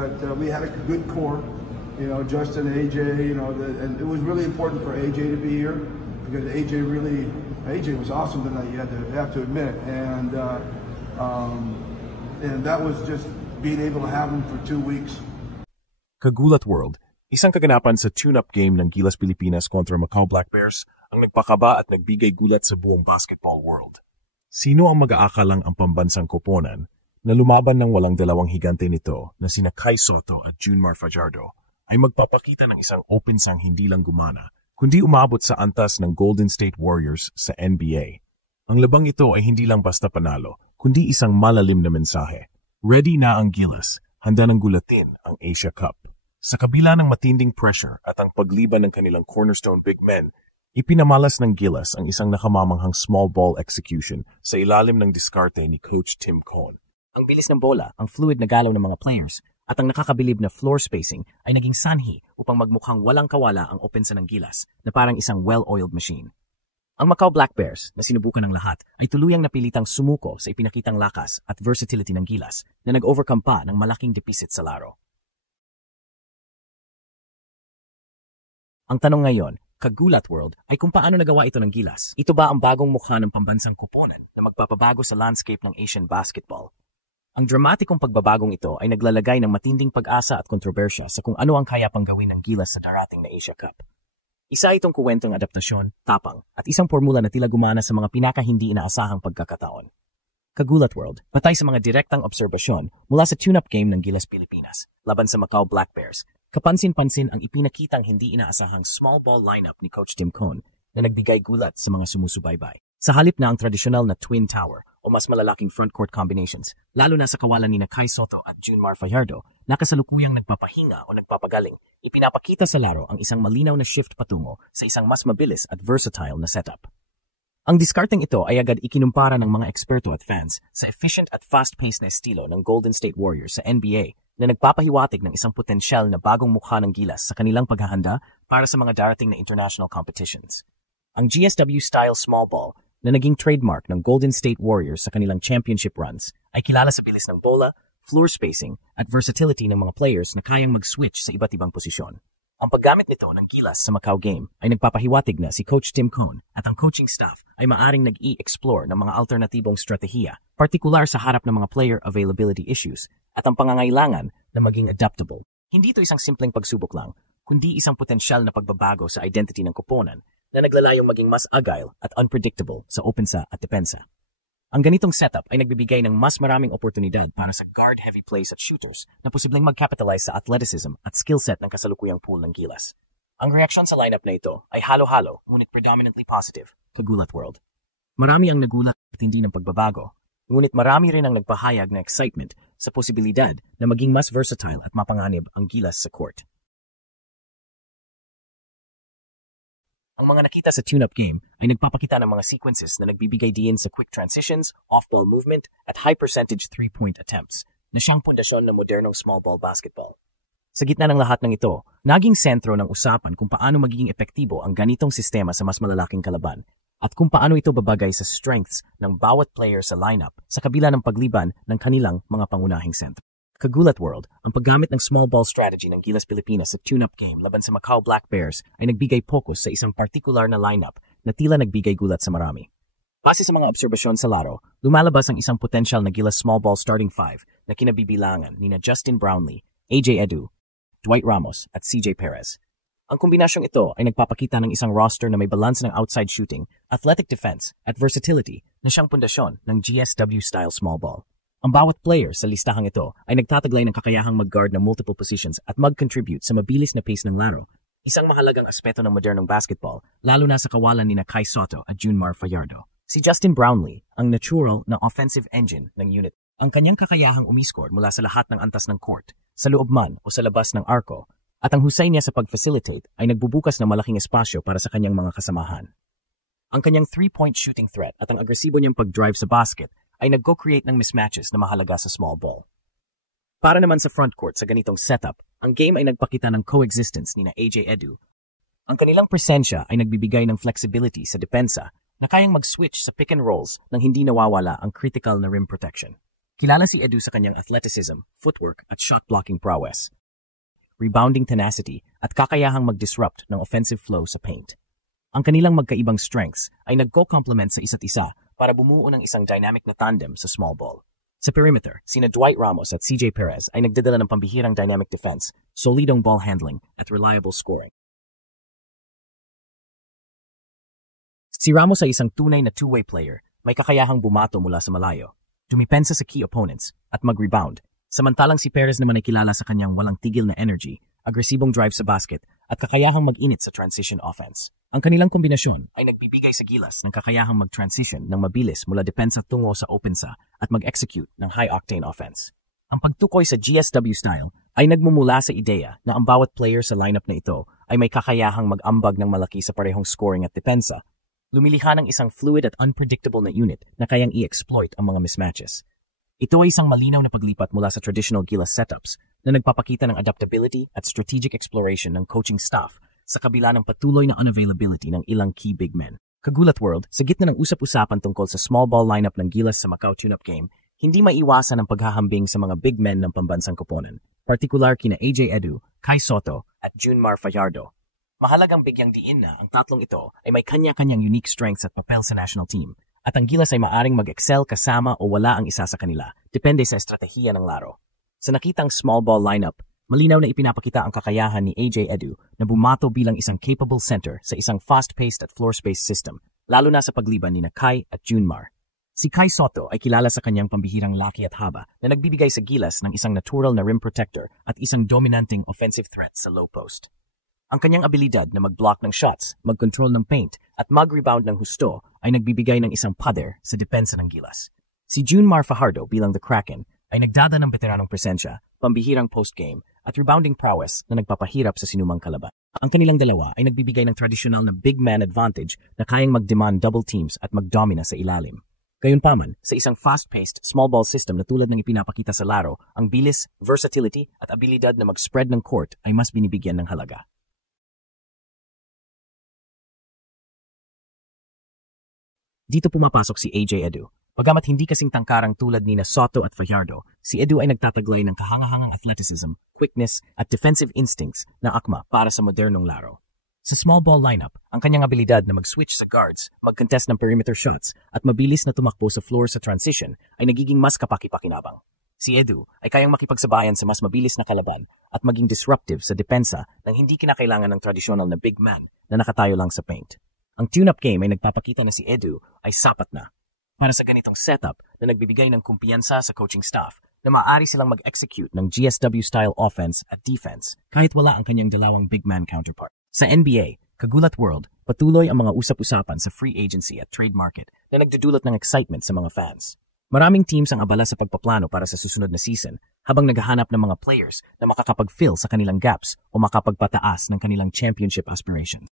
But we had a good core, Justin, AJ, and it was really important for AJ to be here because AJ was awesome tonight. You have to admit, and that was just being able to have him for 2 weeks. Kagulat World, isang kaganapan sa tune-up game ng Gilas Pilipinas kontra Macau Black Bears ang nagpakaba at nagbigay gulat sa buong basketball world. Sino ang mag-aakalang ang pambansang koponan na lumaban ng walang dalawang higante nito na sina Kai Sotto at Junmar Fajardo ay magpapakita ng isang opensang hindi lang gumana, kundi umabot sa antas ng Golden State Warriors sa NBA. Ang labang ito ay hindi lang basta panalo, kundi isang malalim na mensahe. Ready na ang Gilas, handa ng gulatin ang Asia Cup. Sa kabila ng matinding pressure at ang pagliban ng kanilang cornerstone big men, ipinamalas ng Gilas ang isang nakamamanghang small ball execution sa ilalim ng diskarte ni Coach Tim Cohn. Ang bilis ng bola, ang fluid na galaw ng mga players, at ang nakakabilib na floor spacing ay naging sanhi upang magmukhang walang kawala ang opensa ng Gilas na parang isang well-oiled machine. Ang Macau Black Bears na sinubukan ng lahat ay tuluyang napilitang sumuko sa ipinakitang lakas at versatility ng Gilas na nag-overcome pa ng malaking depisit sa laro. Ang tanong ngayon, Kagulat World, ay kung paano nagawa ito ng Gilas. Ito ba ang bagong mukha ng pambansang koponan na magpapabago sa landscape ng Asian basketball? Ang dramatikong pagbabagong ito ay naglalagay ng matinding pag-asa at kontrobersya sa kung ano ang kaya pang gawin ng Gilas sa darating na Asia Cup. Isa itong kuwentong adaptasyon, tapang, at isang formula na tila gumana sa mga pinaka-hindi inaasahang pagkakataon. Kagulat World, batay sa mga direktang obserbasyon mula sa tune-up game ng Gilas Pilipinas laban sa Macau Black Bears, kapansin-pansin ang ipinakitang hindi inaasahang small ball lineup ni Coach Tim Cohn na nagbigay gulat sa mga sumusubaybay. Sa halip na ang tradisyonal na Twin Tower o mas malalaking frontcourt combinations, lalo na sa kawalan ni Kai Sotto at Junmar Fajardo, na kasalukuyang nagpapahinga o nagpapagaling, ipinapakita sa laro ang isang malinaw na shift patungo sa isang mas mabilis at versatile na setup. Ang diskarteng ito ay agad ikinumpara ng mga eksperto at fans sa efficient at fast-paced na estilo ng Golden State Warriors sa NBA na nagpapahiwatig ng isang potensyal na bagong mukha ng Gilas sa kanilang paghahanda para sa mga darating na international competitions. Ang GSW-style small ball na naging trademark ng Golden State Warriors sa kanilang championship runs ay kilala sa bilis ng bola, floor spacing, at versatility ng mga players na kayang mag-switch sa iba't ibang posisyon. Ang paggamit nito ng Gilas sa Macau game ay nagpapahiwatig na si Coach Tim Cohn at ang coaching staff ay maaring nag-i-explore ng mga alternatibong stratehiya, partikular sa harap ng mga player availability issues at ang pangangailangan na maging adaptable. Hindi ito isang simpleng pagsubok lang, kundi isang potensyal na pagbabago sa identity ng koponan na naglalayong maging mas agile at unpredictable sa opensa at depensa. Ang ganitong setup ay nagbibigay ng mas maraming oportunidad para sa guard-heavy plays at shooters na posibleng mag-capitalize sa athleticism at skill set ng kasalukuyang pool ng Gilas. Ang reaksyon sa lineup na ito ay halo-halo, ngunit predominantly positive. Kagulat World. Marami ang nagulat at hindi ng pagbabago, ngunit marami rin ang nagpahayag na excitement sa posibilidad na maging mas versatile at mapanganib ang Gilas sa court. Ang mga nakita sa tune-up game ay nagpapakita ng mga sequences na nagbibigay diin sa quick transitions, off-ball movement, at high-percentage three-point attempts na siyang pundasyon ng modernong small-ball basketball. Sa gitna ng lahat ng ito, naging sentro ng usapan kung paano magiging epektibo ang ganitong sistema sa mas malalaking kalaban at kung paano ito babagay sa strengths ng bawat player sa lineup sa kabila ng pagliban ng kanilang mga pangunahing sentro. Kagulat World, ang paggamit ng small ball strategy ng Gilas Pilipinas sa tune-up game laban sa Macau Black Bears ay nagbigay focus sa isang particular na lineup na tila nagbigay gulat sa marami. Base sa mga obserbasyon sa laro, lumalabas ang isang potential na Gilas small ball starting five na kinabibilangan nina Justin Brownlee, AJ Edu, Dwight Ramos at CJ Perez. Ang kombinasyong ito ay nagpapakita ng isang roster na may balance ng outside shooting, athletic defense at versatility na siyang pundasyon ng GSW-style small ball. Ang bawat player sa listahang ito ay nagtataglay ng kakayahang mag-guard ng multiple positions at mag-contribute sa mabilis na pace ng laro. Isang mahalagang aspeto ng modernong basketball, lalo na sa kawalan ni Kai Sotto at Junmar Fajardo. Si Justin Brownlee, ang natural na offensive engine ng unit. Ang kanyang kakayahang umiscore mula sa lahat ng antas ng court, sa loob man o sa labas ng arko, at ang husay niya sa pag-facilitate ay nagbubukas ng malaking espasyo para sa kanyang mga kasamahan. Ang kanyang three-point shooting threat at ang agresibo niyang pag-drive sa basket ay nag-co-create ng mismatches na mahalaga sa small ball. Para naman sa frontcourt sa ganitong setup, ang game ay nagpakita ng coexistence ni na AJ Edu. Ang kanilang presensya ay nagbibigay ng flexibility sa depensa na kayang mag-switch sa pick and rolls nang hindi nawawala ang critical na rim protection. Kilala si Edu sa kanyang athleticism, footwork at shot-blocking prowess, rebounding tenacity at kakayahang mag-disrupt ng offensive flow sa paint. Ang kanilang magkaibang strengths ay nagko-complement sa isa't isa para bumuo ng isang dynamic na tandem sa small ball. Sa perimeter, sina Dwight Ramos at CJ Perez ay nagdadala ng pambihirang dynamic defense, solidong ball handling at reliable scoring. Si Ramos ay isang tunay na two-way player, may kakayahang bumato mula sa malayo, dumipensa sa key opponents, at mag-rebound. Samantalang si Perez naman ay kilala sa kanyang walang tigil na energy, agresibong drive sa basket, at kakayahang mag-init sa transition offense. Ang kanilang kombinasyon ay nagbibigay sa gilas ng kakayahang mag-transition ng mabilis mula depensa tungo sa opensa at mag-execute ng high-octane offense. Ang pagtukoy sa GSW style ay nagmumula sa ideya na ang bawat player sa lineup na ito ay may kakayahang mag-ambag ng malaki sa parehong scoring at depensa, lumilikha ng isang fluid at unpredictable na unit na kayang i-exploit ang mga mismatches. Ito ay isang malinaw na paglipat mula sa traditional Gilas setups na nagpapakita ng adaptability at strategic exploration ng coaching staff sa kabila ng patuloy na unavailability ng ilang key big men. Kagulat World, sa gitna ng usap-usapan tungkol sa small ball lineup ng Gilas sa Macau tune-up game, hindi maiwasan ang paghahambing sa mga big men ng pambansang koponan, partikular kina AJ Edu, Kai Soto at Junmar Fajardo. Mahalagang bigyang diin na ang tatlong ito ay may kanya-kanyang unique strengths at papel sa national team, at ang Gilas ay maaring mag-excel kasama o wala ang isa sa kanila, depende sa estratehiya ng laro. Sa nakitang small ball lineup, malinaw na ipinapakita ang kakayahan ni AJ Edu na bumato bilang isang capable center sa isang fast-paced at floor-space system, lalo na sa pagliban ni Kai at Junmar. Si Kai Soto ay kilala sa kanyang pambihirang laki at haba na nagbibigay sa Gilas ng isang natural na rim protector at isang dominanting offensive threat sa low post. Ang kanyang abilidad na mag-block ng shots, mag-control ng paint, at mag-rebound ng husto ay nagbibigay ng isang pader sa depensa ng Gilas. Si Junmar Fajardo bilang the Kraken ay nagdada ng veteranong presensya, pambihirang post-game, at rebounding prowess na nagpapahirap sa sinumang kalaban. Ang kanilang dalawa ay nagbibigay ng traditional na big man advantage na kayang mag-demand double teams at mag-domina sa ilalim. Gayunpaman, sa isang fast-paced, small ball system na tulad ng ipinapakita sa laro, ang bilis, versatility, at abilidad na mag-spread ng court ay mas binibigyan ng halaga. Dito pumapasok si AJ Edu. Bagamat hindi kasing tangkarang tulad ni Soto at Fajardo, si Edu ay nagtataglay ng kahangahangang athleticism, quickness, at defensive instincts na akma para sa modernong laro. Sa small ball lineup, ang kanyang abilidad na mag-switch sa guards, mag-contest ng perimeter shots, at mabilis na tumakbo sa floor sa transition ay nagiging mas kapaki-pakinabang. Si Edu ay kayang makipagsabayan sa mas mabilis na kalaban at maging disruptive sa depensa nang hindi kinakailangan ng traditional na big man na nakatayo lang sa paint. Ang tune-up game ay nagpapakita na si Edu ay sapat na para sa ganitong setup na nagbibigay ng kumpiyansa sa coaching staff na maaari silang mag-execute ng GSW-style offense at defense kahit wala ang kanyang dalawang big man counterpart. Sa NBA, Kagulat World, patuloy ang mga usap-usapan sa free agency at trade market na nagdudulot ng excitement sa mga fans. Maraming teams ang abala sa pagpaplano para sa susunod na season habang naghahanap ng mga players na makakapag-fill sa kanilang gaps o makapagpataas ng kanilang championship aspirations.